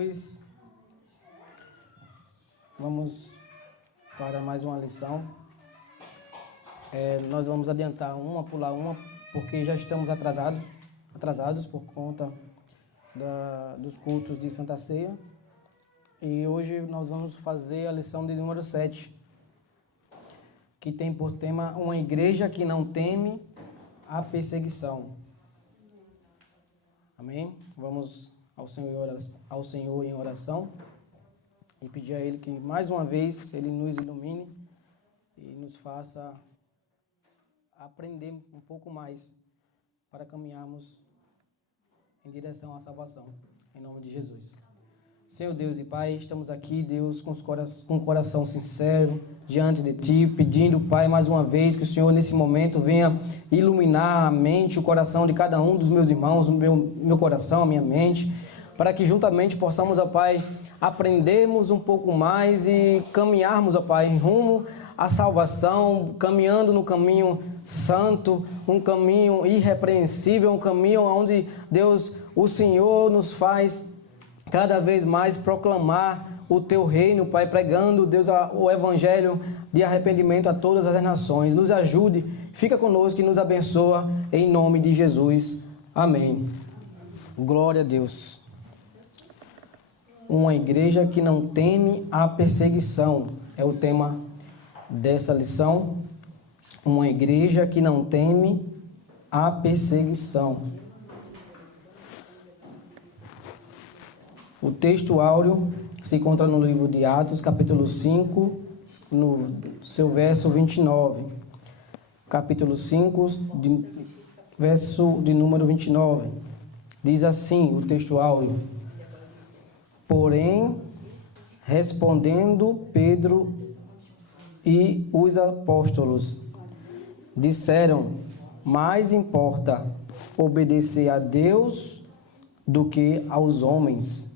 Jesus. Vamos para mais uma lição. Nós vamos adiantar uma, pular uma, porque já estamos atrasados por conta dos cultos de Santa Ceia. E hoje nós vamos fazer a lição de número 7, que tem por tema uma igreja que não teme a perseguição. Amém? Vamos ao Senhor em oração e pedir a Ele que mais uma vez Ele nos ilumine e nos faça aprender um pouco mais para caminharmos em direção à salvação. Em nome de Jesus. Senhor Deus e Pai, estamos aqui, Deus, com o coração sincero diante de Ti, pedindo, Pai, mais uma vez que o Senhor nesse momento venha iluminar a mente, o coração de cada um dos meus irmãos, o meu coração, a minha mente, para que juntamente possamos, ó Pai, aprendermos um pouco mais e caminharmos, ó Pai, rumo à salvação, caminhando no caminho santo, um caminho irrepreensível, um caminho onde, Deus, o Senhor nos faz cada vez mais proclamar o Teu reino, Pai, pregando, Deus, o evangelho de arrependimento a todas as nações. Nos ajude, fica conosco e nos abençoa, em nome de Jesus. Amém. Glória a Deus. Uma igreja que não teme a perseguição é o tema dessa lição. Uma igreja que não teme a perseguição. O texto áureo se encontra no livro de Atos, capítulo 5, no seu verso 29. Capítulo 5, verso de número 29. Diz assim o texto áureo: Porém, respondendo Pedro e os apóstolos, disseram: mais importa obedecer a Deus do que aos homens.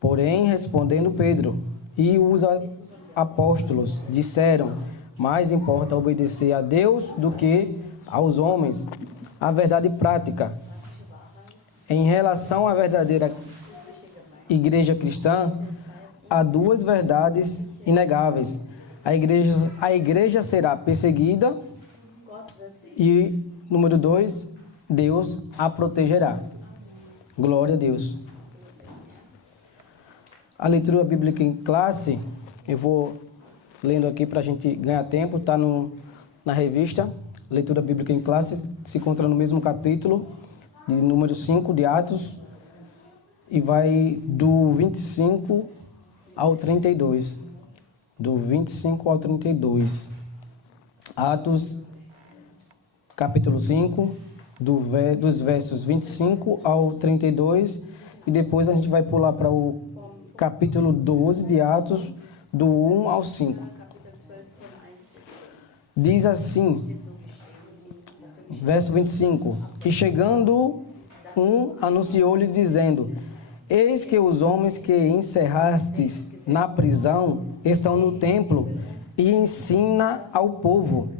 Porém, respondendo Pedro e os apóstolos, disseram: mais importa obedecer a Deus do que aos homens. A verdade prática. Em relação à verdadeira igreja cristã, há duas verdades inegáveis. A igreja será perseguida e, número 2, Deus a protegerá. Glória a Deus. A leitura bíblica em classe, eu vou lendo aqui para a gente ganhar tempo, está na revista. Leitura bíblica em classe se encontra no mesmo capítulo, de número 5 de Atos, e vai do 25 ao 32. Do 25 ao 32. Atos, capítulo 5, dos versos 25 ao 32, e depois a gente vai pular para o capítulo 12 de Atos, do 1 ao 5. Diz assim, verso 25: E chegando anunciou-lhe, dizendo: Eis que os homens que encerrastes na prisão estão no templo e ensina ao povo.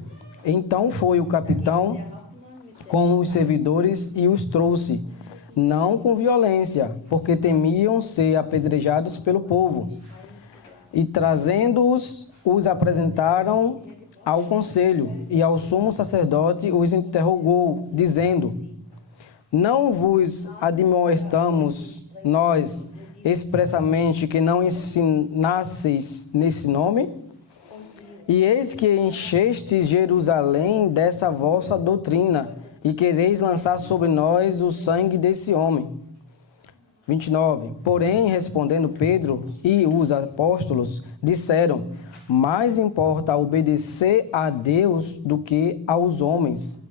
Então foi o capitão com os servidores e os trouxe, não com violência, porque temiam ser apedrejados pelo povo. E trazendo-os, os apresentaram ao conselho, e ao sumo sacerdote os interrogou, dizendo: Não vos admoestamos nós expressamente que não ensinasseis nesse nome? E eis que enchestes Jerusalém dessa vossa doutrina, e quereis lançar sobre nós o sangue desse homem. 29. Porém, respondendo Pedro e os apóstolos, disseram: mais importa obedecer a Deus do que aos homens.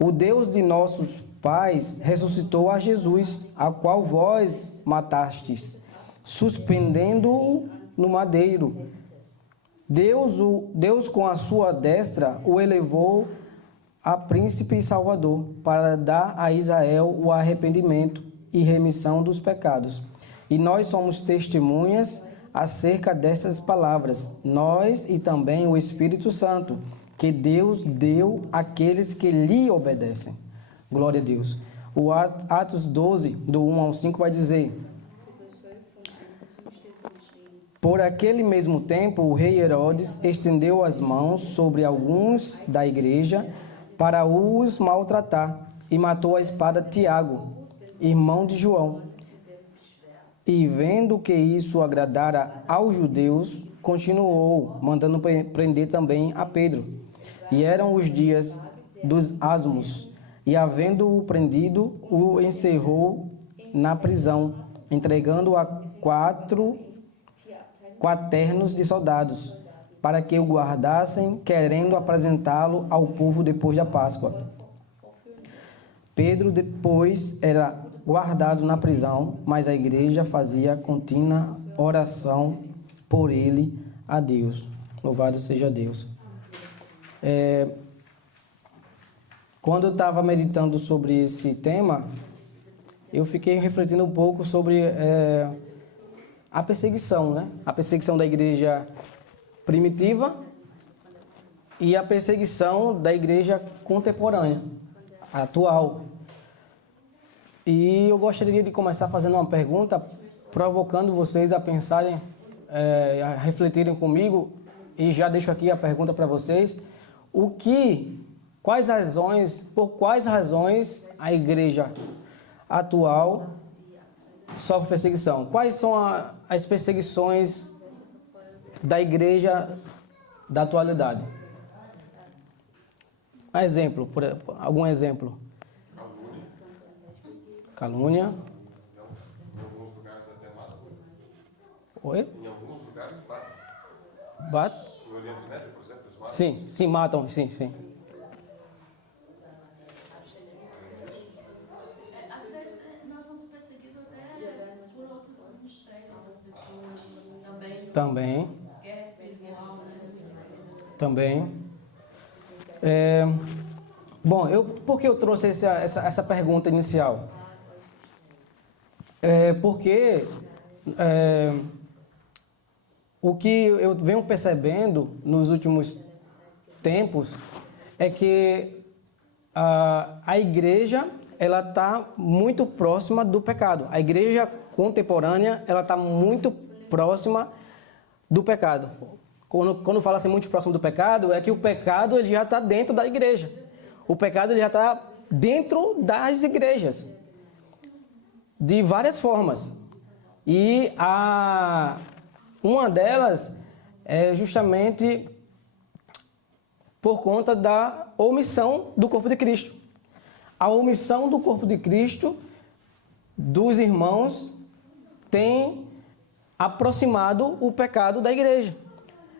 O Deus de nossos pais ressuscitou a Jesus, a qual vós matastes, suspendendo-o no madeiro. Deus com a sua destra o elevou a príncipe e salvador, para dar a Israel o arrependimento e remissão dos pecados. E nós somos testemunhas acerca dessas palavras, nós e também o Espírito Santo, que Deus deu àqueles que lhe obedecem. Glória a Deus. O Atos 12, do 1 ao 5, vai dizer: Por aquele mesmo tempo, o rei Herodes estendeu as mãos sobre alguns da igreja para os maltratar e matou a espada Tiago, irmão de João. E vendo que isso agradara aos judeus, continuou, mandando prender também a Pedro. E eram os dias dos asmos, e havendo-o prendido, o encerrou na prisão, entregando-o a 4 quaternos de soldados, para que o guardassem, querendo apresentá-lo ao povo depois da Páscoa. Pedro depois era guardado na prisão, mas a igreja fazia contínua oração por ele a Deus. Louvado seja Deus. Quando eu estava meditando sobre esse tema, eu fiquei refletindo um pouco sobre a perseguição, né? A perseguição da igreja primitiva e a perseguição da igreja contemporânea, atual. E eu gostaria de começar fazendo uma pergunta, provocando vocês a pensarem, a refletirem comigo, e já deixo aqui a pergunta para vocês: por quais razões a igreja atual sofre perseguição? Quais são as perseguições da igreja da atualidade? Algum exemplo? Calúnia. Em alguns lugares até matam. Oi? Em alguns lugares matam. Bate? No Oriente Médio, por exemplo, eles matam. Sim, matam, sim. Às vezes nós somos perseguidos até por outros ministérios, outras pessoas também. Guerra espiritual, né? Também. Por que eu trouxe essa pergunta inicial? Porque o que eu venho percebendo nos últimos tempos é que a igreja ela está muito próxima do pecado. A igreja contemporânea ela está muito próxima do pecado. Quando fala assim muito próximo do pecado, é que o pecado ele já está dentro da igreja. O pecado ele já está dentro das igrejas, de várias formas. E uma delas é justamente por conta da omissão do corpo de Cristo. A omissão do corpo de Cristo, dos irmãos, tem aproximado o pecado da igreja.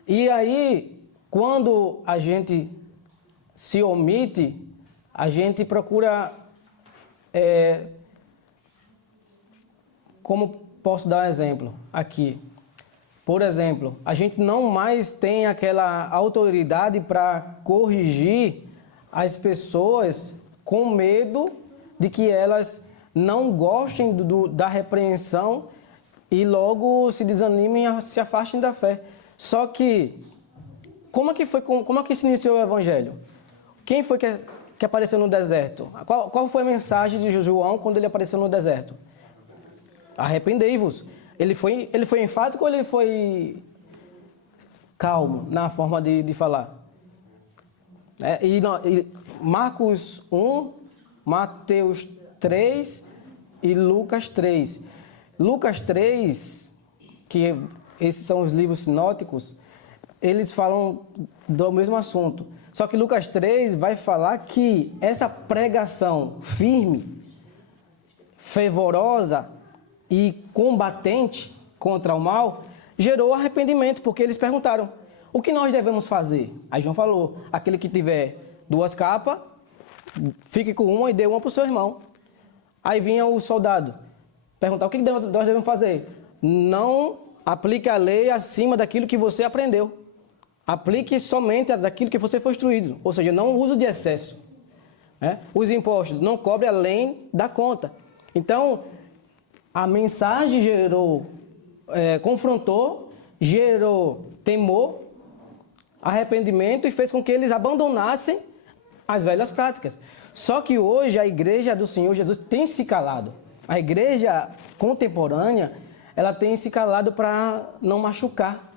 E aí, quando a gente se omite, a gente procura... Como posso dar um exemplo aqui? Por exemplo, a gente não mais tem aquela autoridade para corrigir as pessoas com medo de que elas não gostem da repreensão e logo se desanimem e se afastem da fé. Só que, como é que se iniciou o Evangelho? Quem foi que apareceu no deserto? Qual foi a mensagem de João quando ele apareceu no deserto? Arrependei-vos. Ele foi enfático ou ele foi calmo na forma de falar? Marcos 1, Mateus 3 e Lucas 3. Lucas 3, que esses são os livros sinóticos, eles falam do mesmo assunto. Só que Lucas 3 vai falar que essa pregação firme, fervorosa e combatente contra o mal gerou arrependimento, porque eles perguntaram: o que nós devemos fazer? Aí João falou: aquele que tiver 2 capas, fique com uma e dê uma para o seu irmão. Aí vinha o soldado perguntar: o que nós devemos fazer? Não aplique a lei acima daquilo que você aprendeu. Aplique somente daquilo que você foi instruído. Ou seja, não uso de excesso. Os impostos, não cobre além da conta. Então, a mensagem confrontou, gerou temor, arrependimento e fez com que eles abandonassem as velhas práticas. Só que hoje a igreja do Senhor Jesus tem se calado. A igreja contemporânea, ela tem se calado para não machucar,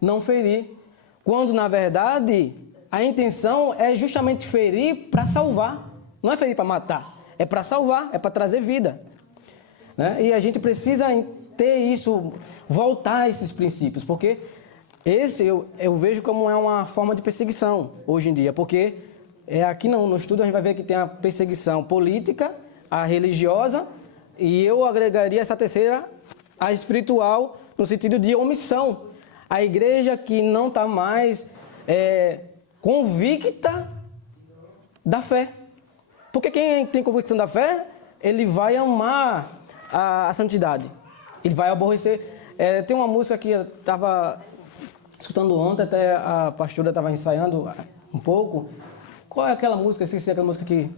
não ferir. Quando, na verdade, a intenção é justamente ferir para salvar. Não é ferir para matar, é para salvar, é para trazer vida. Né? E a gente precisa ter isso, voltar a esses princípios, porque esse eu vejo como é uma forma de perseguição hoje em dia, porque aqui no estudo a gente vai ver que tem a perseguição política, a religiosa, e eu agregaria essa terceira, a espiritual, no sentido de omissão. A igreja que não está mais convicta da fé. Porque quem tem convicção da fé, ele vai amar a santidade. Ele vai aborrecer. Tem uma música que eu estava escutando ontem, até a pastora estava ensaiando um pouco. Qual é aquela música? Esqueci aquela música que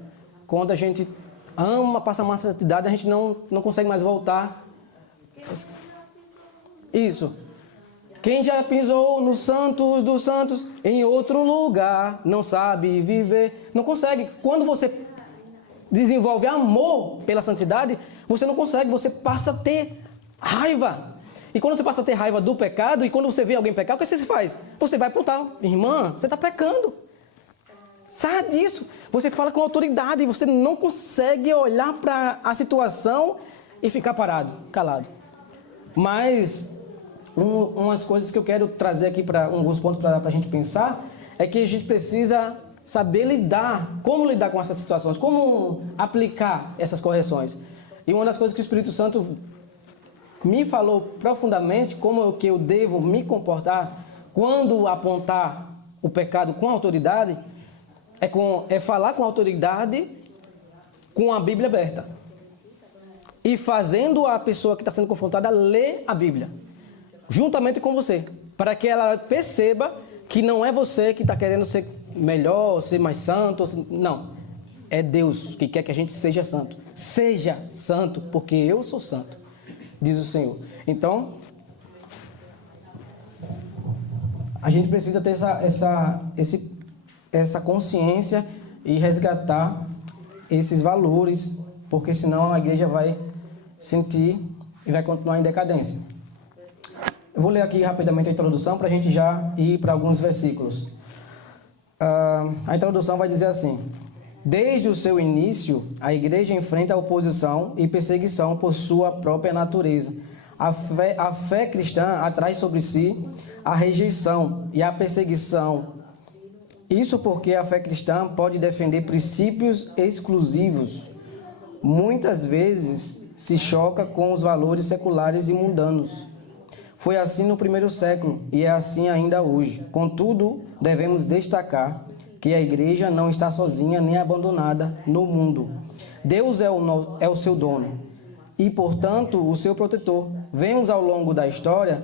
quando a gente ama, passa uma santidade, a gente não consegue mais voltar. Isso. Quem já pisou nos santos dos santos em outro lugar não sabe viver. Não consegue. Quando você desenvolve amor pela santidade, você não consegue, você passa a ter raiva. E quando você passa a ter raiva do pecado, e quando você vê alguém pecar, o que você faz? Você vai apontar, irmã, você está pecando. Saia disso. Você fala com autoridade, você não consegue olhar para a situação e ficar parado, calado. Mas umas coisas que eu quero trazer aqui, alguns pontos para a gente pensar, é que a gente precisa saber lidar, como lidar com essas situações, como aplicar essas correções. E uma das coisas que o Espírito Santo me falou profundamente, como que eu devo me comportar quando apontar o pecado com autoridade, é falar com autoridade com a Bíblia aberta. E fazendo a pessoa que está sendo confrontada ler a Bíblia, juntamente com você, para que ela perceba que não é você que está querendo ser melhor, ser mais santo. Não, é Deus que quer que a gente seja santo. Seja santo, porque eu sou santo, diz o Senhor. Então, a gente precisa ter essa consciência e resgatar esses valores, porque senão a igreja vai sentir e vai continuar em decadência. Eu vou ler aqui rapidamente a introdução para a gente já ir para alguns versículos. A introdução vai dizer assim: desde o seu início, a igreja enfrenta a oposição e perseguição por sua própria natureza. A fé cristã atrai sobre si a rejeição e a perseguição. Isso porque a fé cristã pode defender princípios exclusivos. Muitas vezes se choca com os valores seculares e mundanos. Foi assim no primeiro século e é assim ainda hoje. Contudo, devemos destacar que a igreja não está sozinha nem abandonada no mundo. Deus é o seu dono e, portanto, o seu protetor. Vemos ao longo da história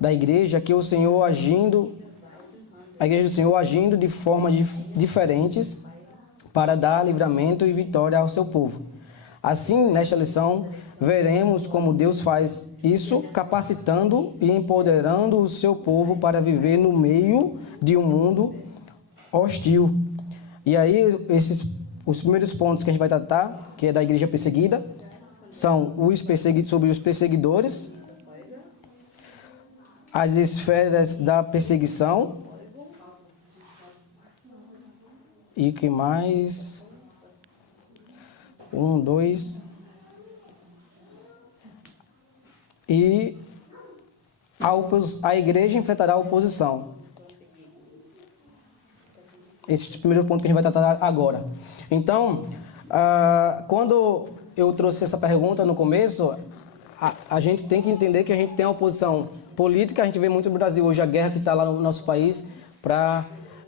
da igreja que a igreja do Senhor agindo de formas diferentes para dar livramento e vitória ao seu povo. Assim, nesta lição, veremos como Deus faz isso, capacitando e empoderando o seu povo para viver no meio de um mundo hostil. E aí, os primeiros pontos que a gente vai tratar, que é da igreja perseguida, são sobre os perseguidores, as esferas da perseguição, e que mais? 1, 2. E a igreja enfrentará a oposição. Esse é o primeiro ponto que a gente vai tratar agora. Então, quando eu trouxe essa pergunta no começo, a gente tem que entender que a gente tem a oposição política. A gente vê muito no Brasil hoje a guerra que está lá no nosso país para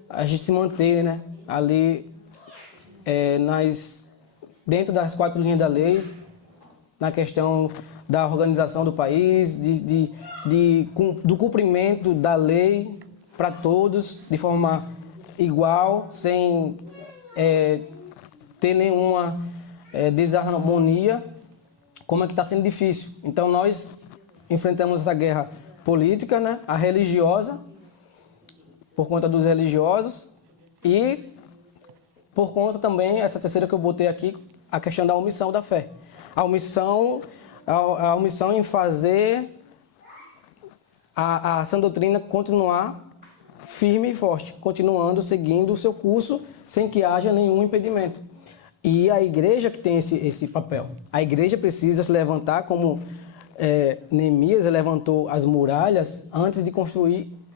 a gente se manter, né, ali dentro das 4 linhas da lei, na questão da organização do país, do cumprimento da lei para todos de forma igual, sem ter nenhuma desarmonia, como é que está sendo difícil. Então nós enfrentamos essa guerra política, né, a religiosa, por conta dos religiosos, e por conta também, essa terceira que eu botei aqui, a questão da omissão da fé. A omissão a omissão em fazer a sã doutrina continuar firme e forte, continuando, seguindo o seu curso, sem que haja nenhum impedimento. E a igreja que tem esse papel. A igreja precisa se levantar como Neemias levantou as muralhas antes de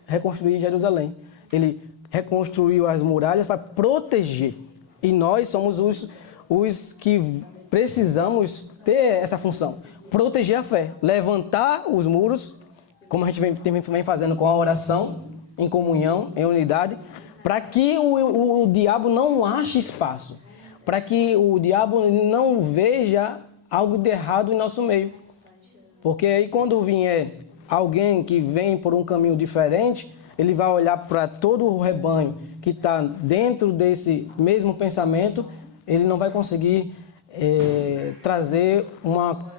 reconstruir Jerusalém. Ele reconstruiu as muralhas para proteger. E nós somos os que precisamos ter essa função. Proteger a fé. Levantar os muros, como a gente vem fazendo com a oração, em comunhão, em unidade, para que o diabo não ache espaço. Para que o diabo não veja algo de errado em nosso meio. Porque aí quando vier alguém que vem por um caminho diferente, ele vai olhar para todo o rebanho que está dentro desse mesmo pensamento, ele não vai conseguir trazer uma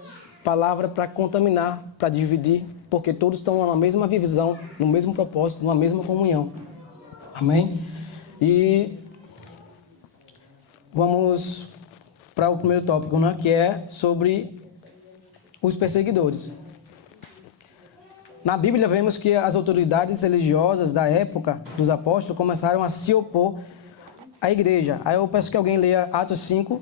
palavra para contaminar, para dividir, porque todos estão na mesma visão, no mesmo propósito, numa mesma comunhão. Amém? E vamos para o primeiro tópico, né, que é sobre os perseguidores. Na Bíblia vemos que as autoridades religiosas da época dos apóstolos começaram a se opor à igreja. Aí eu peço que alguém leia Atos 5,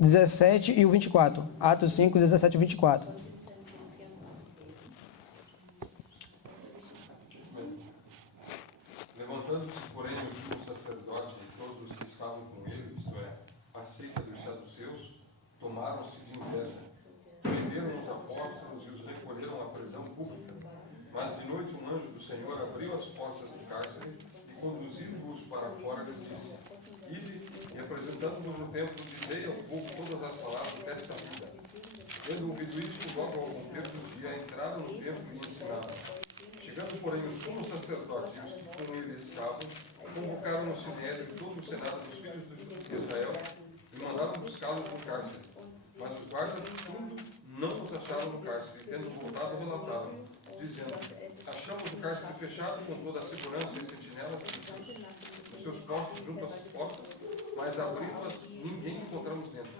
17 e o 24. Atos 5, 17 e 24. Levantando-se, porém, o sumo sacerdote e todos os que estavam com ele, isto é, a seita dos saduceus, tomaram-se de inveja. Prenderam os apóstolos e os recolheram à prisão pública. Mas de noite um anjo do Senhor abriu as portas do cárcere e, conduzindo-os para fora, lhes disse: Ide, e apresentando-vos no templo, dizei ao povo todas as palavras desta vida. Tendo ouvido isto, logo ao romper do dia, entraram no templo e ensinavam. Chegando, porém, o sumo sacerdote e os que com ele estavam, convocaram no sinédrio todo o senado dos filhos de Israel e mandaram buscá-los no cárcere. Mas os guardas tudo não os acharam no cárcere, e tendo voltado, relataram, dizendo: Achamos o cárcere fechado com toda a segurança e sentinelas dos seus postos junto às portas, mas abrindo-as, ninguém encontramos dentro.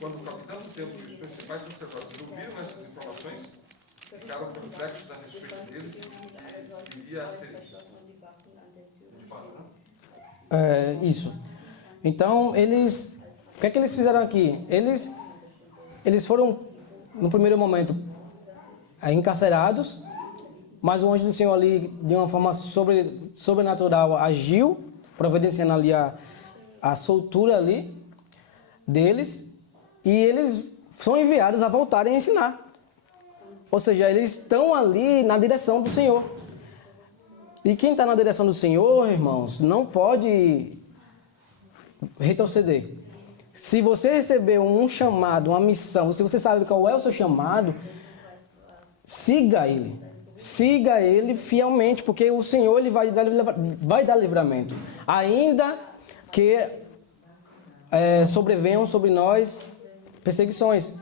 Quando o capitão do templo e os principais sacerdotes ouviram essas informações, ficaram perplexos a respeito deles e viria a ser Isso. Então, o que é que eles fizeram aqui? Eles foram, no primeiro momento, encarcerados, mas o anjo do Senhor ali, de uma forma sobrenatural, agiu, providenciando ali a soltura ali deles, e eles são enviados a voltarem a ensinar. Ou seja, eles estão ali na direção do Senhor. E quem está na direção do Senhor, irmãos, não pode retroceder. Se você recebeu um chamado, uma missão, se você sabe qual é o seu chamado, siga ele. Siga ele fielmente, porque o Senhor ele vai dar livramento. Ainda que sobrevenham sobre nós perseguições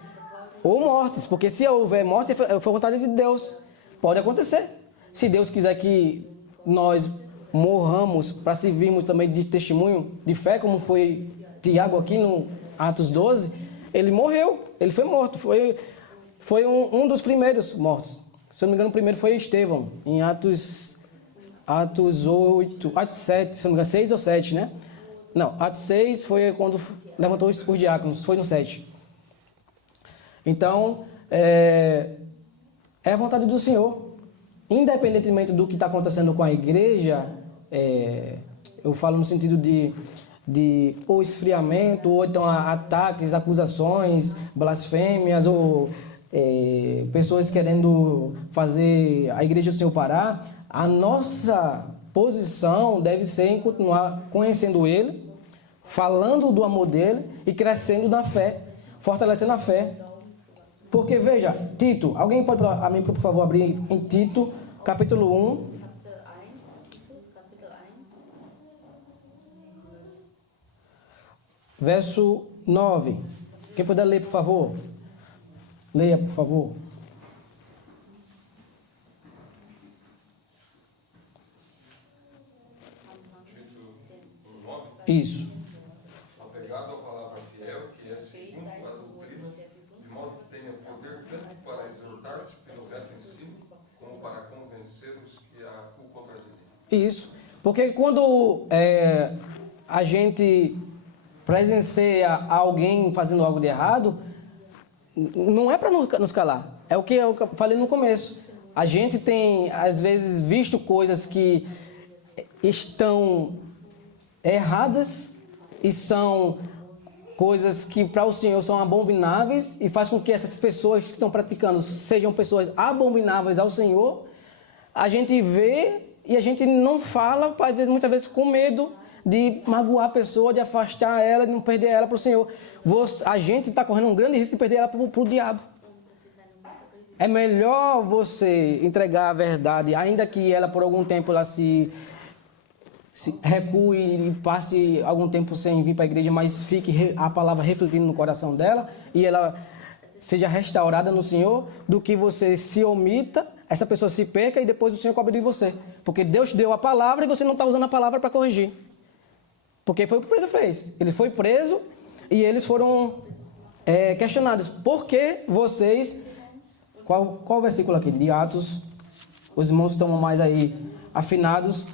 ou mortes, porque se houver morte, foi vontade de Deus. Pode acontecer. Se Deus quiser que nós morramos para servirmos também de testemunho de fé, como foi Tiago aqui no Atos 12, ele morreu, ele foi morto. Foi um dos primeiros mortos. Se eu não me engano, o primeiro foi Estevão, em Atos 7, se não me engano, 6 ou 7, né? Não, Atos 6 foi quando levantou os diáconos, foi no 7. Então, é a vontade do Senhor. Independentemente do que está acontecendo com a igreja, eu falo no sentido de ou esfriamento, ou então ataques, acusações, blasfêmias, ou pessoas querendo fazer a igreja do Senhor parar, a nossa posição deve ser em continuar conhecendo Ele, falando do amor dEle e crescendo na fé, fortalecendo a fé. Porque, veja, Tito, alguém pode, por favor, abrir em Tito, capítulo 1. Verso 9. Quem puder ler, por favor? Leia, por favor. Isso. apegado à palavra fiel, que é segundo a doutrina, de modo que tenha poder Isso. Porque quando a gente presencia alguém fazendo algo de errado, não é para nos calar. É o que eu falei no começo. A gente tem, às vezes, visto coisas que estão erradas e são coisas que para o Senhor são abomináveis e faz com que essas pessoas que estão praticando sejam pessoas abomináveis ao Senhor. A gente vê e a gente não fala, às vezes, muitas vezes com medo de magoar a pessoa, de afastar ela, de não perder ela para o Senhor. A gente está correndo um grande risco de perder ela para o diabo. É melhor você entregar a verdade, ainda que ela por algum tempo ela se recue e passe algum tempo sem vir para a igreja, mas fique a palavra refletindo no coração dela e ela seja restaurada no Senhor, do que você se omita, essa pessoa se perca e depois o Senhor cobre de você. Porque Deus te deu a palavra e você não está usando a palavra para corrigir. Porque foi o que o preso fez. Ele foi preso e eles foram questionados. Por que vocês... Qual o versículo aqui? De Atos. Os irmãos estão mais aí afinados.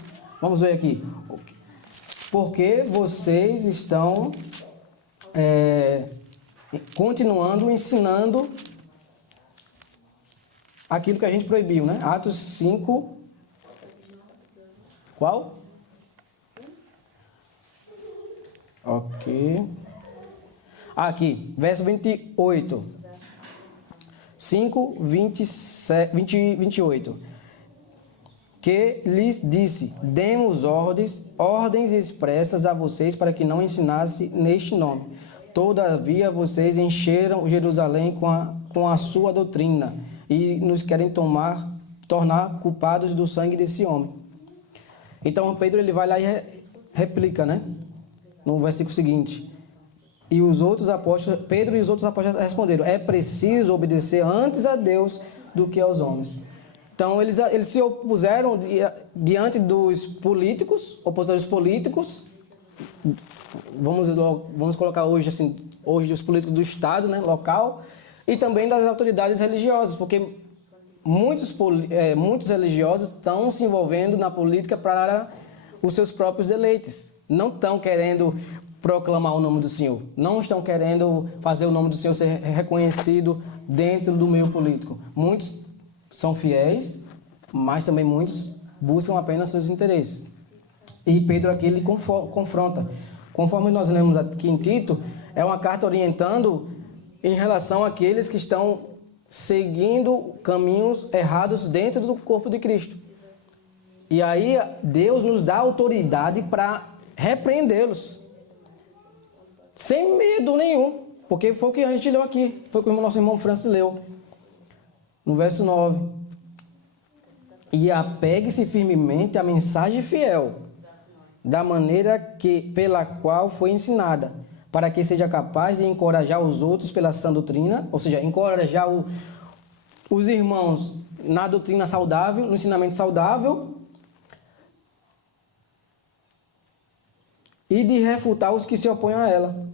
Vamos ver aqui. Porque vocês estão continuando ensinando aquilo que a gente proibiu, né? Atos 5. Qual? Ok. Aqui, verso 28. 5, 28. Que lhes disse: demos ordens expressas a vocês para que não ensinasse neste nome. Todavia vocês encheram Jerusalém com a sua doutrina e nos querem tornar culpados do sangue desse homem. Então Pedro ele vai lá e replica, né? No versículo seguinte. E os outros apóstolos, Pedro e os outros apóstolos responderam: é preciso obedecer antes a Deus do que aos homens. Então eles se opuseram diante dos políticos, opositores políticos. Vamos colocar hoje assim, hoje os políticos do estado, né, local, e também das autoridades religiosas, porque muitos religiosos estão se envolvendo na política para os seus próprios deleites. Não estão querendo proclamar o nome do Senhor. Não estão querendo fazer o nome do Senhor ser reconhecido dentro do meio político. Muitos são fiéis, mas também muitos buscam apenas seus interesses. E Pedro aqui ele confronta. Conforme nós lemos aqui em Tito, é uma carta orientando em relação àqueles que estão seguindo caminhos errados dentro do corpo de Cristo. E aí Deus nos dá autoridade para repreendê-los. Sem medo nenhum, porque foi o que a gente leu aqui, foi o que o nosso irmão Francis leu, no verso 9. E apegue-se firmemente à mensagem fiel, da maneira pela qual foi ensinada, para que seja capaz de encorajar os outros pela sã doutrina, ou seja, encorajar os irmãos na doutrina saudável, no ensinamento saudável, e de refutar os que se opõem a ela.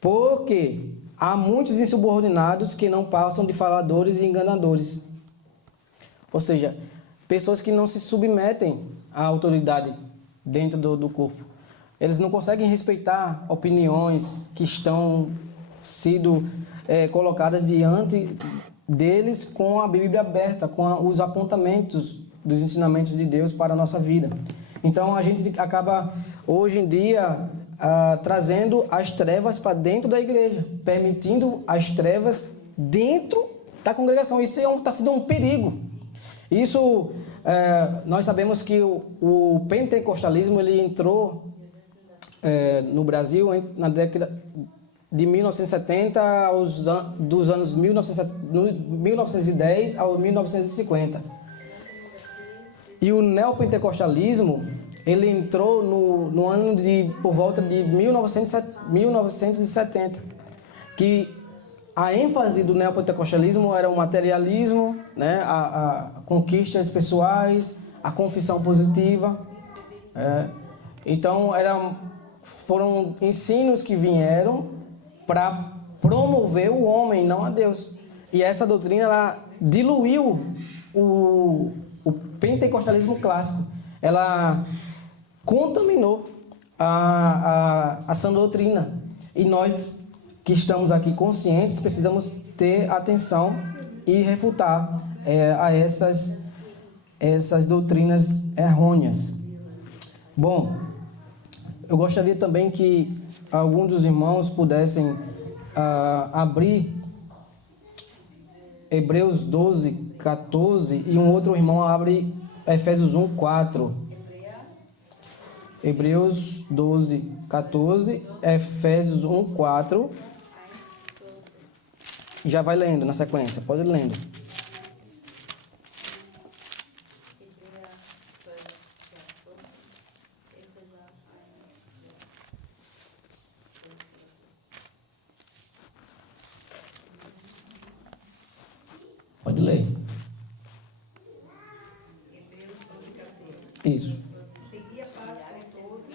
Porque há muitos insubordinados que não passam de faladores e enganadores. Ou seja, pessoas que não se submetem à autoridade dentro do corpo. Eles não conseguem respeitar opiniões que estão sido colocadas diante deles com a Bíblia aberta, com os apontamentos dos ensinamentos de Deus para a nossa vida. Então a gente acaba hoje em dia trazendo as trevas para dentro da igreja, permitindo as trevas dentro da congregação. Isso está sendo um perigo. Isso, nós sabemos que o pentecostalismo ele entrou no Brasil na década de 1970 dos anos 1910 ao 1950. E o neopentecostalismo ele entrou no ano por volta de 1970, que a ênfase do neopentecostalismo era o materialismo, né, a conquistas pessoais, a confissão positiva. Então, foram ensinos que vieram para promover o homem, não a Deus. E essa doutrina ela diluiu o pentecostalismo clássico. ela contaminou a sã doutrina. E nós que estamos aqui conscientes precisamos ter atenção e refutar a essas doutrinas errôneas. Bom, eu gostaria também que alguns dos irmãos pudessem abrir Hebreus 12, 14 e um outro irmão abre Efésios 1, 4. Hebreus 12, 14, Efésios 1, 4. Já vai lendo na sequência, pode ir lendo. Pode ler. Isso. Seguir a paz com todos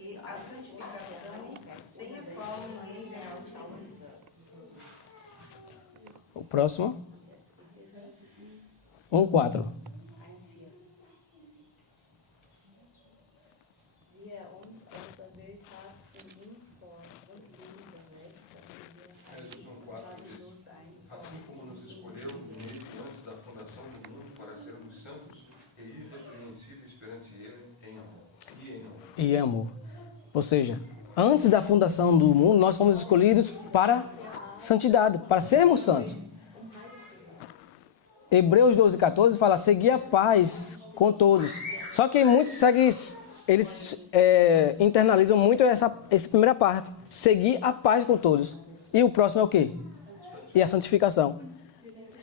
e a santificação, sem a qual ninguém verá o Senhor. O próximo. 1, 4. Efésios 1:4 diz: assim como nos escolheu nele antes da fundação do mundo para sermos santos e irrepreensíveis perante ele em amor. E amor. Ou seja, antes da fundação do mundo, nós fomos escolhidos para santidade, para sermos santos. Hebreus 12, 14 fala, seguir a paz com todos. Só que muitos seguem, eles internalizam muito essa primeira parte. Seguir a paz com todos. E o próximo é o quê? E a santificação.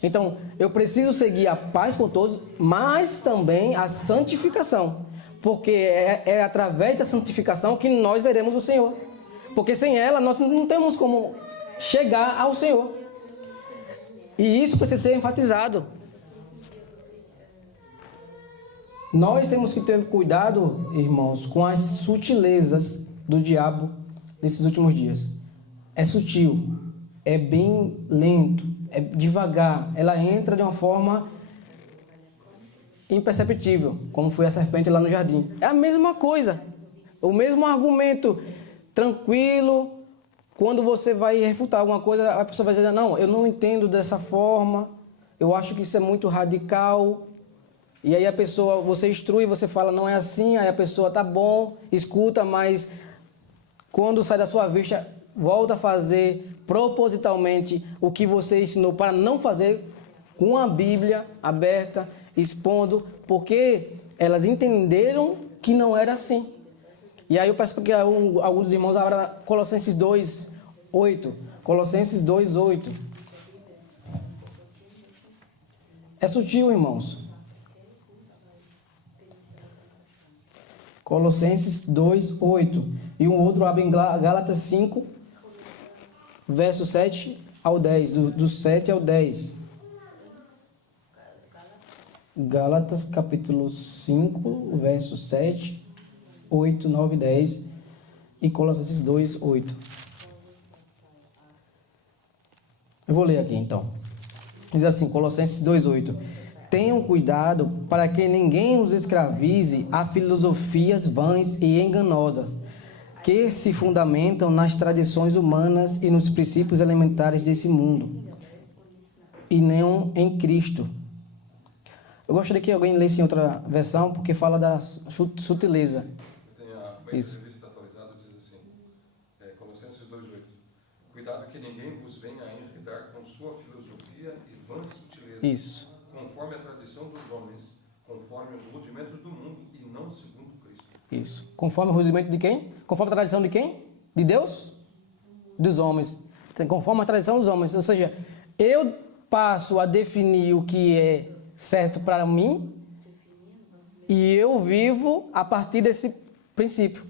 Então, eu preciso seguir a paz com todos, mas também a santificação. Porque é através da santificação que nós veremos o Senhor. Porque sem ela, nós não temos como chegar ao Senhor. E isso precisa ser enfatizado. Nós temos que ter cuidado, irmãos, com as sutilezas do diabo nesses últimos dias. É sutil, é bem lento, é devagar. Ela entra de uma forma imperceptível, como foi a serpente lá no jardim. É a mesma coisa, o mesmo argumento, tranquilo. Quando você vai refutar alguma coisa, a pessoa vai dizer, não, eu não entendo dessa forma, eu acho que isso é muito radical. E aí a pessoa, você instrui, você fala, não é assim, aí a pessoa, tá bom, escuta, mas quando sai da sua vista, volta a fazer propositalmente o que você ensinou para não fazer, com a Bíblia aberta, expondo, porque elas entenderam que não era assim. E aí eu peço que alguns dos irmãos abram Colossenses 2, 8. Colossenses 2, 8. É sutil, irmãos. Colossenses 2, 8. E um outro abre em Gálatas 5, verso 7 ao 10. Do 7 ao 10. Gálatas capítulo 5, verso 7, 8, 9, 10. E Colossenses 2, 8. Eu vou ler aqui então. Diz assim, Colossenses 2, 8. Tenham cuidado para que ninguém os escravize a filosofias vãs e enganosas, que se fundamentam nas tradições humanas e nos princípios elementares desse mundo, e não em Cristo. Eu gostaria que alguém lesse em outra versão, porque fala da sutileza. Tem uma Isso. entrevista atualizada, diz assim, Colossenses 2:8. Cuidado que ninguém vos venha a enredar com sua filosofia e vãs sutilezas. Isso. Conforme a tradição dos homens, conforme os rudimentos do mundo e não segundo Cristo. Isso. Conforme o rudimento de quem? Conforme a tradição de quem? De Deus? Dos homens. Conforme a tradição dos homens. Ou seja, eu passo a definir o que é certo para mim e eu vivo a partir desse princípio.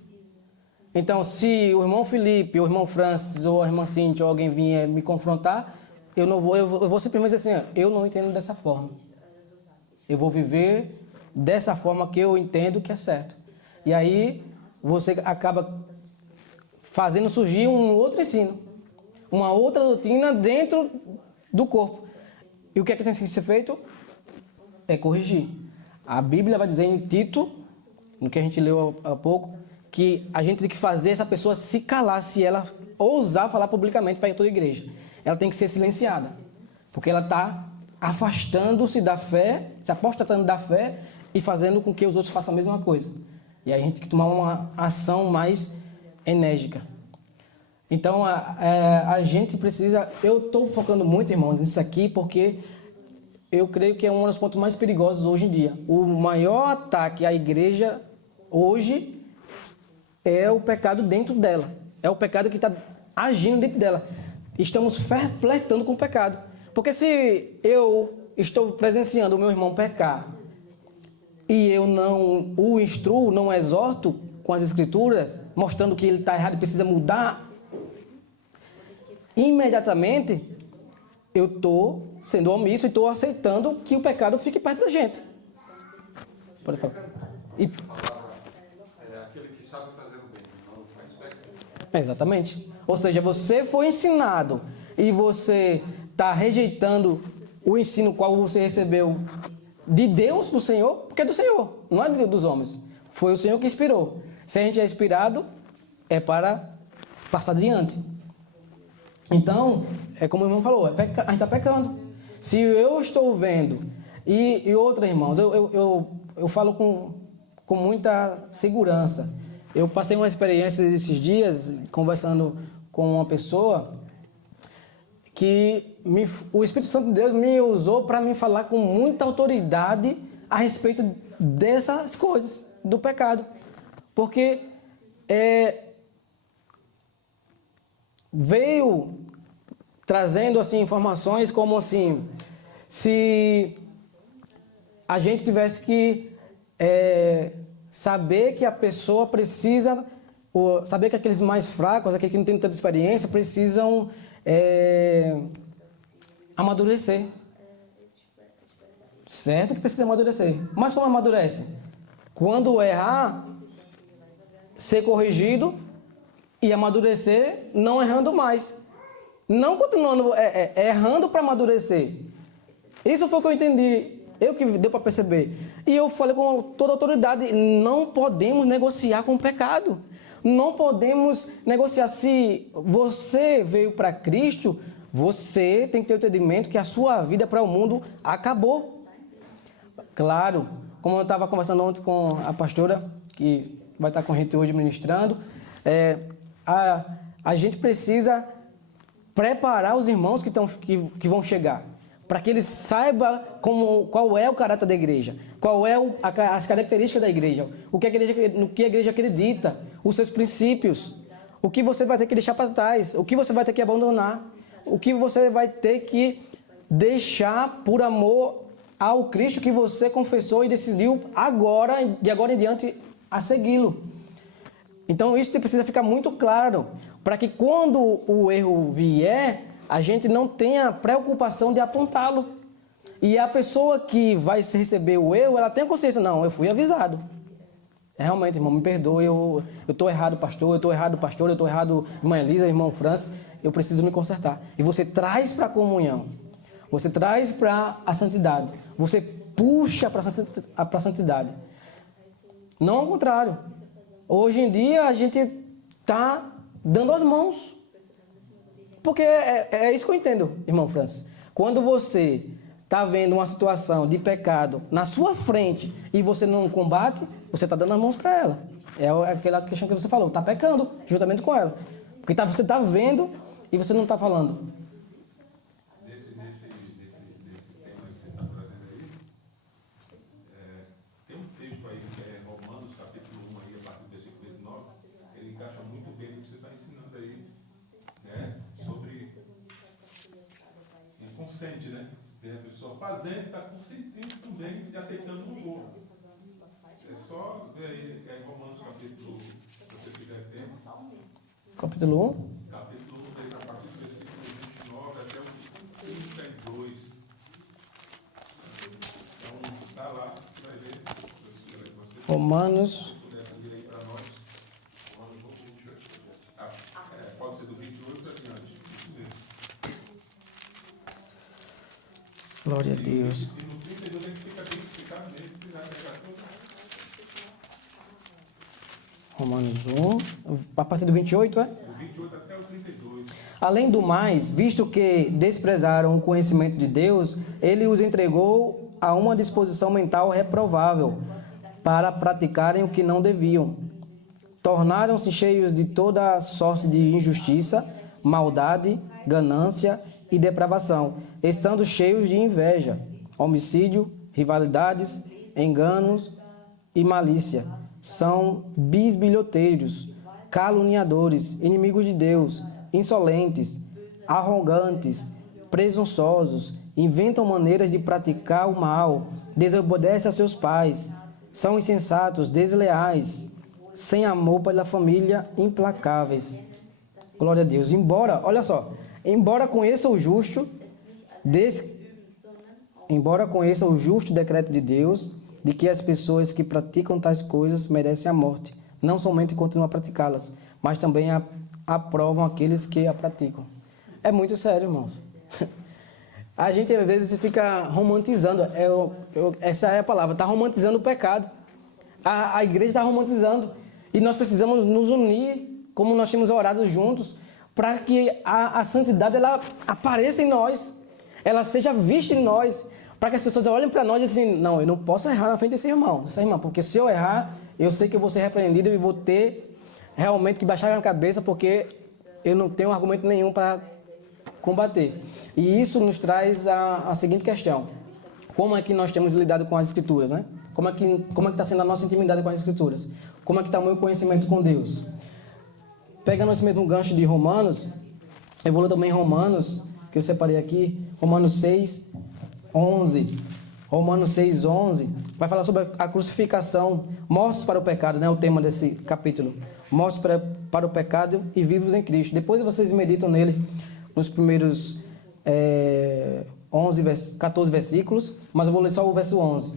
Então, se o irmão Felipe, ou o irmão Francis, ou a irmã Cíntia, ou alguém vier me confrontar, eu vou simplesmente dizer assim, eu não entendo dessa forma. Eu vou viver dessa forma que eu entendo que é certo. E aí, você acaba fazendo surgir um outro ensino, uma outra doutrina dentro do corpo. E o que é que tem que ser feito? É corrigir. A Bíblia vai dizer em Tito no que a gente leu há pouco, que a gente tem que fazer essa pessoa se calar se ela ousar falar publicamente para toda a igreja. Ela tem que ser silenciada, porque ela está afastando-se da fé, se apostatando da fé e fazendo com que os outros façam a mesma coisa. E aí a gente tem que tomar uma ação mais enérgica. Então, a gente precisa... Eu estou focando muito, irmãos, nisso aqui, porque eu creio que é um dos pontos mais perigosos hoje em dia. O maior ataque à igreja hoje é o pecado dentro dela. É o pecado que está agindo dentro dela. Estamos flertando com o pecado. Porque se eu estou presenciando o meu irmão pecar e eu não o instruo, não o exorto com as escrituras, mostrando que ele está errado e precisa mudar, imediatamente eu estou sendo omisso e estou aceitando que o pecado fique perto da gente. Pode falar. E... aquele que sabe fazer o bem, não faz pecado. Exatamente. Ou seja, você foi ensinado e você está rejeitando o ensino qual você recebeu de Deus, do Senhor, porque é do Senhor, não é dos homens. Foi o Senhor que inspirou. Se a gente é inspirado, é para passar adiante. Então, é como o irmão falou, a gente está pecando. Se eu estou vendo, e outra, irmãos, eu falo com muita segurança. Eu passei uma experiência esses dias, conversando com uma pessoa, que o Espírito Santo de Deus me usou para me falar com muita autoridade a respeito dessas coisas, do pecado. Porque veio trazendo assim informações como assim, se a gente tivesse que saber que a pessoa precisa, saber que aqueles mais fracos, aqueles que não têm tanta experiência, precisam amadurecer. Certo que precisa amadurecer. Mas como amadurece? Quando errar, ser corrigido e amadurecer, não errando mais. Não continuando errando para amadurecer. Isso foi o que eu entendi. Eu que deu para perceber. E eu falei com toda a autoridade, não podemos negociar com o pecado. Não podemos negociar. Se você veio para Cristo, você tem que ter o entendimento que a sua vida para o mundo acabou. Claro, como eu estava conversando ontem com a pastora, que vai estar com a gente hoje ministrando, a gente precisa preparar os irmãos que vão chegar, para que eles saibam qual é o caráter da igreja, qual é as características da igreja, no que a igreja acredita, os seus princípios, o que você vai ter que deixar para trás, o que você vai ter que abandonar, o que você vai ter que deixar por amor ao Cristo que você confessou e decidiu de agora em diante, a segui-lo. Então isso precisa ficar muito claro, para que quando o erro vier, a gente não tenha preocupação de apontá-lo. E a pessoa que vai receber o erro, ela tem consciência, não, eu fui avisado. Realmente, irmão, me perdoe, eu estou errado, pastor, eu estou errado, irmã Elisa, irmão Francis, eu preciso me consertar. E você traz para a comunhão, você traz para a santidade, você puxa para a santidade. Não ao contrário. Hoje em dia a gente está dando as mãos. Porque é isso que eu entendo, irmão Francis. Quando você está vendo uma situação de pecado na sua frente e você não combate, você está dando as mãos para ela. É aquela questão que você falou, está pecando juntamente com ela. Porque você está vendo e você não está falando. Nesse tema que você está trazendo aí, tem um texto aí que é Romanos, capítulo 1, aí, a partir do versículo 19, ele encaixa muito bem no que você está ensinando aí, né? Sobre inconsciente, né? Tem a pessoa fazendo, está consentindo também e aceitando o louvor. É só ver aí, é em Romanos capítulo, se você tiver tempo. Capítulo 1? Capítulo 1, a partir do versículo 29 até o 32. Então, está lá, você vai ver. Romanos. Pode ser do 28 adiante. Isso mesmo. Glória a Deus. E no 32 a gente fica bem explicado mesmo, que na verdade Romanos 1, a partir do 28, é? Do 28 até o 32. Além do mais, visto que desprezaram o conhecimento de Deus, ele os entregou a uma disposição mental reprovável para praticarem o que não deviam. Tornaram-se cheios de toda sorte de injustiça, maldade, ganância e depravação, estando cheios de inveja, homicídio, rivalidades, enganos e malícia. São bisbilhoteiros, caluniadores, inimigos de Deus, insolentes, arrogantes, presunçosos, inventam maneiras de praticar o mal, desobedecem a seus pais, são insensatos, desleais, sem amor pela família, implacáveis. Glória a Deus. Embora conheça o justo decreto de Deus, de que as pessoas que praticam tais coisas merecem a morte, não somente continuam a praticá-las, mas também aprovam aqueles que a praticam. É muito sério, irmãos. A gente às vezes fica romantizando, essa é a palavra, está romantizando o pecado. A igreja está romantizando. E nós precisamos nos unir, como nós temos orado juntos, para que a santidade ela apareça em nós, ela seja vista em nós, para que as pessoas olhem para nós e dizem, não, eu não posso errar na frente dessa irmã, porque se eu errar, eu sei que eu vou ser repreendido e vou ter realmente que baixar a cabeça, porque eu não tenho argumento nenhum para combater. E isso nos traz a seguinte questão: como é que nós temos lidado com as Escrituras, né? Como é que está sendo a nossa intimidade com as Escrituras? Como é que está o meu conhecimento com Deus? Pegando esse mesmo gancho de Romanos, eu vou ler também Romanos, que eu separei aqui, Romanos 6, 11. Romanos 6, 11, vai falar sobre a crucificação, mortos para o pecado, né? O tema desse capítulo. Mortos para o pecado e vivos em Cristo. Depois vocês meditam nele nos primeiros 14 versículos, mas eu vou ler só o verso 11.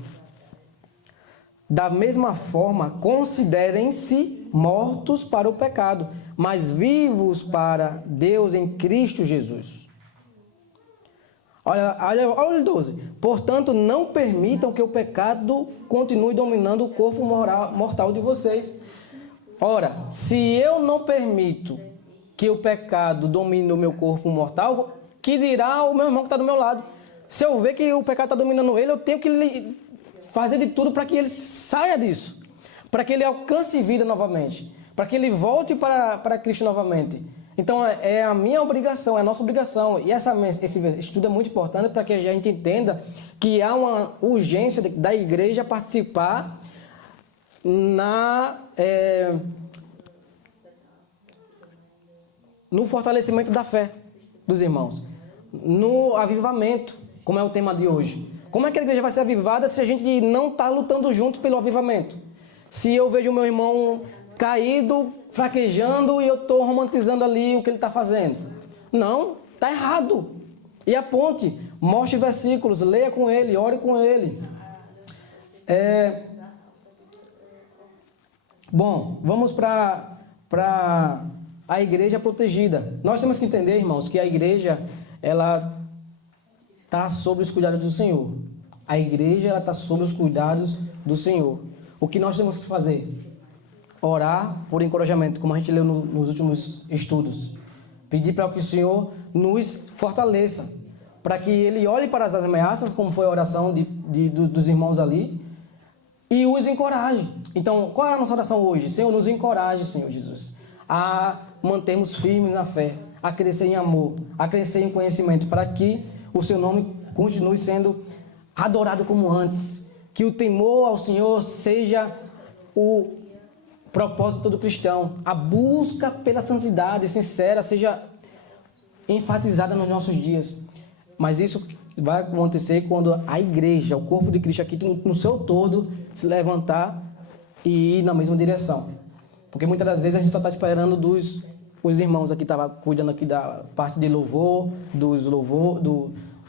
Da mesma forma, considerem-se mortos para o pecado, mas vivos para Deus em Cristo Jesus. Olha o 12. Portanto, não permitam que o pecado continue dominando o corpo mortal de vocês. Ora, se eu não permito que o pecado domine o meu corpo mortal, que dirá o meu irmão que está do meu lado? Se eu ver que o pecado está dominando ele, eu tenho que fazer de tudo para que ele saia disso, para que ele alcance vida novamente, para que ele volte para Cristo novamente. Então é a minha obrigação, é a nossa obrigação, e esse estudo é muito importante para que a gente entenda que há uma urgência da igreja participar no fortalecimento da fé dos irmãos, no avivamento, como é o tema de hoje. Como é que a igreja vai ser avivada se a gente não está lutando juntos pelo avivamento? Se eu vejo o meu irmão caído, fraquejando, e eu estou romantizando ali o que ele está fazendo. Não, está errado. E aponte, mostre versículos, leia com ele, ore com ele. Bom, vamos para a igreja protegida. Nós temos que entender, irmãos, que a igreja, ela está sob os cuidados do Senhor. A igreja está sob os cuidados do Senhor. O que nós temos que fazer? Orar por encorajamento, como a gente leu nos últimos estudos. Pedir para que o Senhor nos fortaleça, para que Ele olhe para as ameaças, como foi a oração dos irmãos ali, e os encoraje. Então, qual é a nossa oração hoje? Senhor, nos encoraje, Senhor Jesus, a mantermos firmes na fé, a crescer em amor, a crescer em conhecimento, para que o Seu nome continue sendo adorado como antes. Que o temor ao Senhor seja o propósito do cristão. A busca pela santidade sincera seja enfatizada nos nossos dias. Mas isso vai acontecer quando a igreja, o corpo de Cristo aqui no seu todo, se levantar e ir na mesma direção. Porque muitas das vezes a gente só está esperando os irmãos aqui, estavam cuidando aqui da parte de louvor,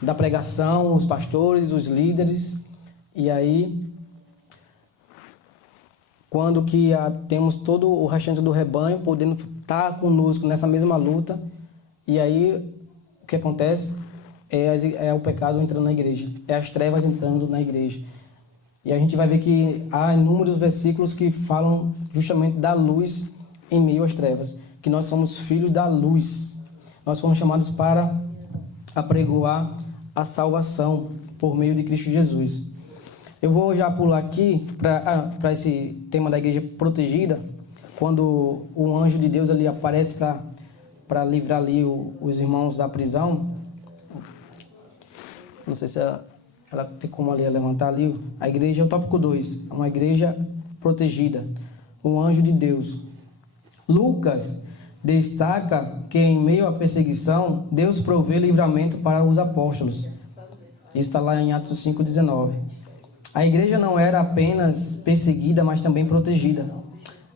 da pregação, os pastores, os líderes. E aí, quando que temos todo o restante do rebanho podendo estar conosco nessa mesma luta, e aí o que acontece é o pecado entrando na igreja, é as trevas entrando na igreja. E a gente vai ver que há inúmeros versículos que falam justamente da luz em meio às trevas, que nós somos filhos da luz. Nós fomos chamados para apregoar a salvação por meio de Cristo Jesus. Eu vou já pular aqui para esse tema da igreja protegida, quando o anjo de Deus ali aparece para livrar ali os irmãos da prisão. Não sei se ela tem como ali levantar ali. A igreja é o tópico 2, é uma igreja protegida, um anjo de Deus. Lucas destaca que em meio à perseguição, Deus provê livramento para os apóstolos. Isso está lá em Atos 5,19. A igreja não era apenas perseguida, mas também protegida.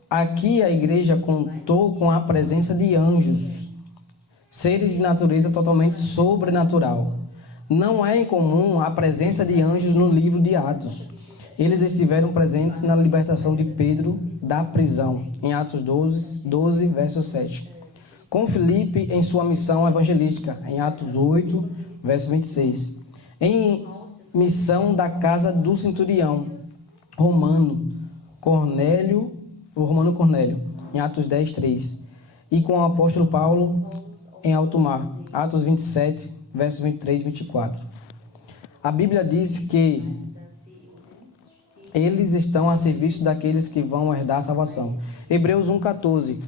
Aqui a igreja contou com a presença de anjos, seres de natureza totalmente sobrenatural. Não é incomum a presença de anjos no livro de Atos. Eles estiveram presentes na libertação de Pedro da prisão, em Atos 12, verso 7. Com Filipe em sua missão evangelística, em Atos 8, verso 26. Em missão da casa do centurião romano Cornélio, em Atos 10, 3. E com o apóstolo Paulo em alto mar, Atos 27, versos 23 e 24. A Bíblia diz que eles estão a serviço daqueles que vão herdar a salvação. Hebreus 1,14.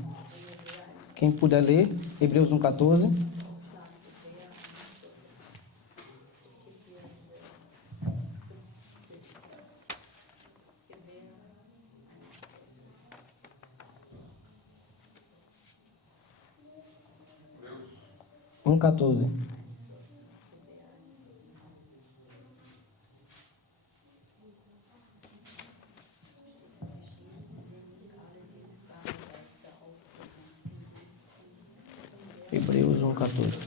Quem puder ler, Hebreus 1,14. Hebreus 1,14. Hebreus 1,14.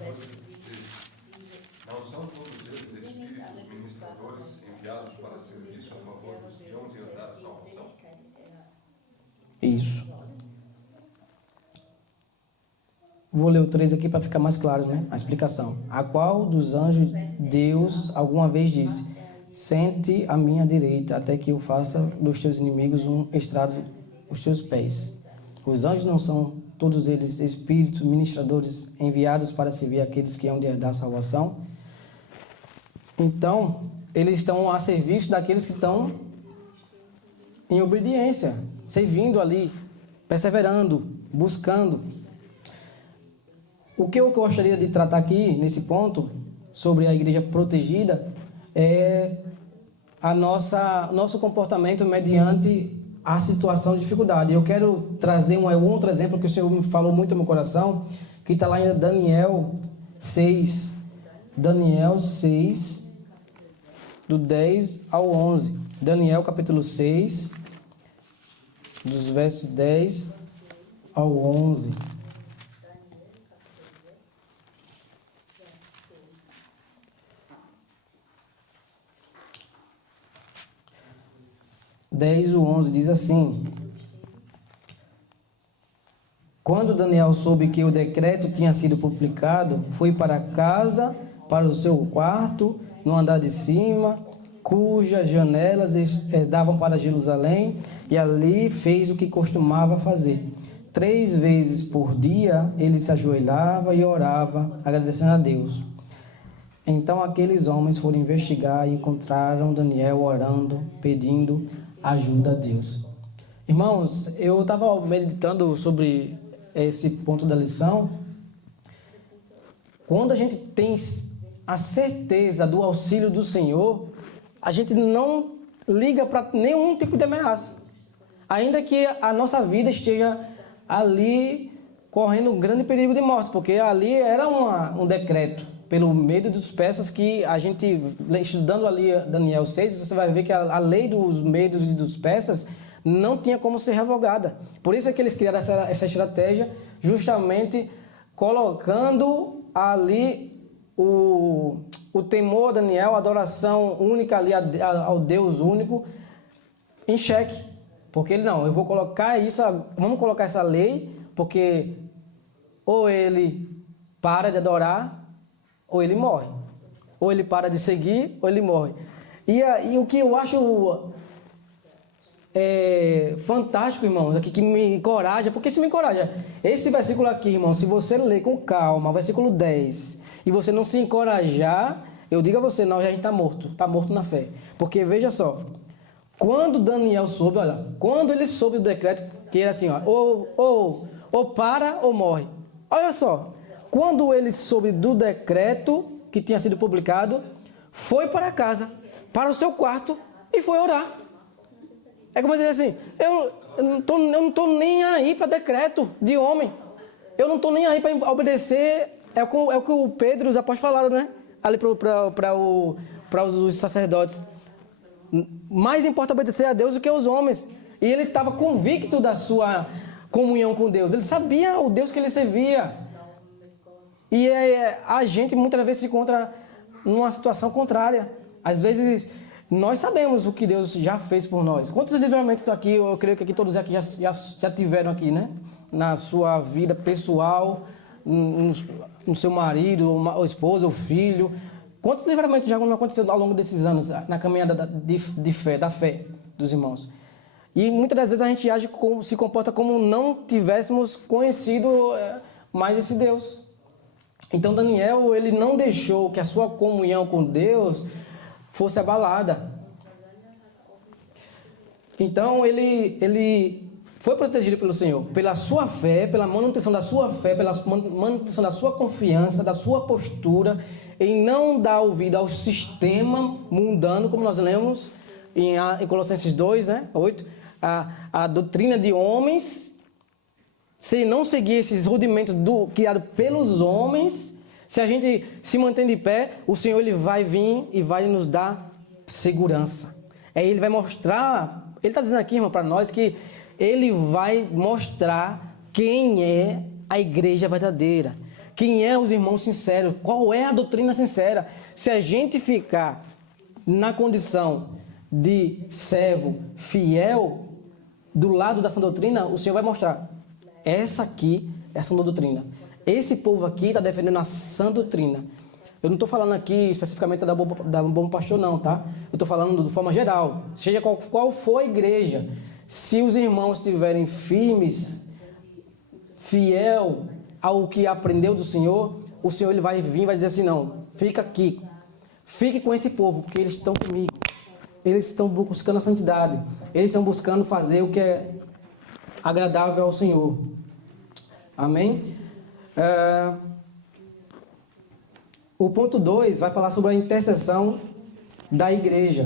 Não são todos eles espíritos ministradores enviados para serviço a favor dos que hão de herdar a salvação? Isso. Vou ler o 3 aqui para ficar mais claro, né? A explicação. A qual dos anjos Deus alguma vez disse: sente à minha direita, até que eu faça dos teus inimigos um estrado os teus pés. Os anjos não são todos eles espíritos ministradores enviados para servir aqueles que hão de herdar a salvação? Então, eles estão a serviço daqueles que estão em obediência, servindo ali, perseverando, buscando. O que eu gostaria de tratar aqui, nesse ponto, sobre a igreja protegida, é nosso comportamento mediante a situação de dificuldade. Eu quero trazer um outro exemplo que o Senhor me falou muito no meu coração, que está lá em Daniel 6. Daniel 6, do 10 ao 11. Daniel capítulo 6, dos versos 10 ao 11. O 11 diz assim: quando Daniel soube que o decreto tinha sido publicado, foi para casa, para o seu quarto, no andar de cima, cujas janelas davam para Jerusalém, e ali fez o que costumava fazer. 3 vezes por dia ele se ajoelhava e orava, agradecendo a Deus. Então aqueles homens foram investigar e encontraram Daniel orando, pedindo ajuda a Deus. Irmãos, eu estava meditando sobre esse ponto da lição. Quando a gente tem a certeza do auxílio do Senhor, a gente não liga para nenhum tipo de ameaça. Ainda que a nossa vida esteja ali correndo um grande perigo de morte, porque ali era um decreto, pelo medo dos persas, que a gente, estudando ali Daniel 6, você vai ver que a lei dos medos e dos persas não tinha como ser revogada. Por isso é que eles criaram essa estratégia, justamente colocando ali o temor a Daniel, a adoração única ali ao Deus único, em xeque. Porque ele, não, vamos colocar essa lei, porque ou ele para de adorar, ou ele morre. Ou ele para de seguir, ou ele morre. E o que eu acho fantástico, irmãos, aqui que me encoraja, porque se me encoraja, esse versículo aqui, irmão, se você ler com calma, versículo 10, e você não se encorajar, eu digo a você, não, a gente está morto na fé. Porque veja só, quando Daniel soube, olha, quando ele soube do decreto, que era assim, ó, ou para ou morre. Olha só, quando ele soube do decreto que tinha sido publicado, foi para casa, para o seu quarto e foi orar. É como dizer assim, eu não estou nem aí para decreto de homem. Eu não estou nem aí para obedecer. É o que o Pedro e os apóstolos falaram, né? Ali para os sacerdotes. Mais importa obedecer a Deus do que aos homens. E ele estava convicto da sua comunhão com Deus. Ele sabia o Deus que ele servia. E a gente muitas vezes se encontra numa situação contrária. Às vezes nós sabemos o que Deus já fez por nós. Quantos livramentos aqui, eu creio que aqui todos aqui já tiveram aqui, né? Na sua vida pessoal, no seu marido, ou esposa, ou filho. Quantos livramentos já aconteceram ao longo desses anos na caminhada de fé, da fé dos irmãos? E muitas das vezes a gente age se comporta como não tivéssemos conhecido mais esse Deus. Então Daniel, ele não deixou que a sua comunhão com Deus fosse abalada. Então ele foi protegido pelo Senhor, pela sua fé, pela manutenção da sua fé, pela manutenção da sua confiança, da sua postura, em não dar ouvido ao sistema mundano, como nós lemos em Colossenses 2, né, 8, a doutrina de homens. Se não seguir esses rudimentos criados pelos homens, se a gente se mantém de pé, o Senhor ele vai vir e vai nos dar segurança. Ele vai mostrar, ele está dizendo aqui, irmão, para nós que ele vai mostrar quem é a igreja verdadeira, quem é os irmãos sinceros, qual é a doutrina sincera. Se a gente ficar na condição de servo fiel do lado da sã doutrina, o Senhor vai mostrar, essa aqui é a sã doutrina. Esse povo aqui está defendendo a sã doutrina. Eu não estou falando aqui especificamente da Bom Pastor, não, tá? Eu estou falando de forma geral. Seja qual for a igreja, se os irmãos estiverem firmes, fiel ao que aprendeu do Senhor, o Senhor ele vai vir e vai dizer assim, não, fica aqui. Fique com esse povo, porque eles estão comigo. Eles estão buscando a santidade. Eles estão buscando fazer o que é agradável ao Senhor. Amém? O ponto 2 vai falar sobre a intercessão da igreja.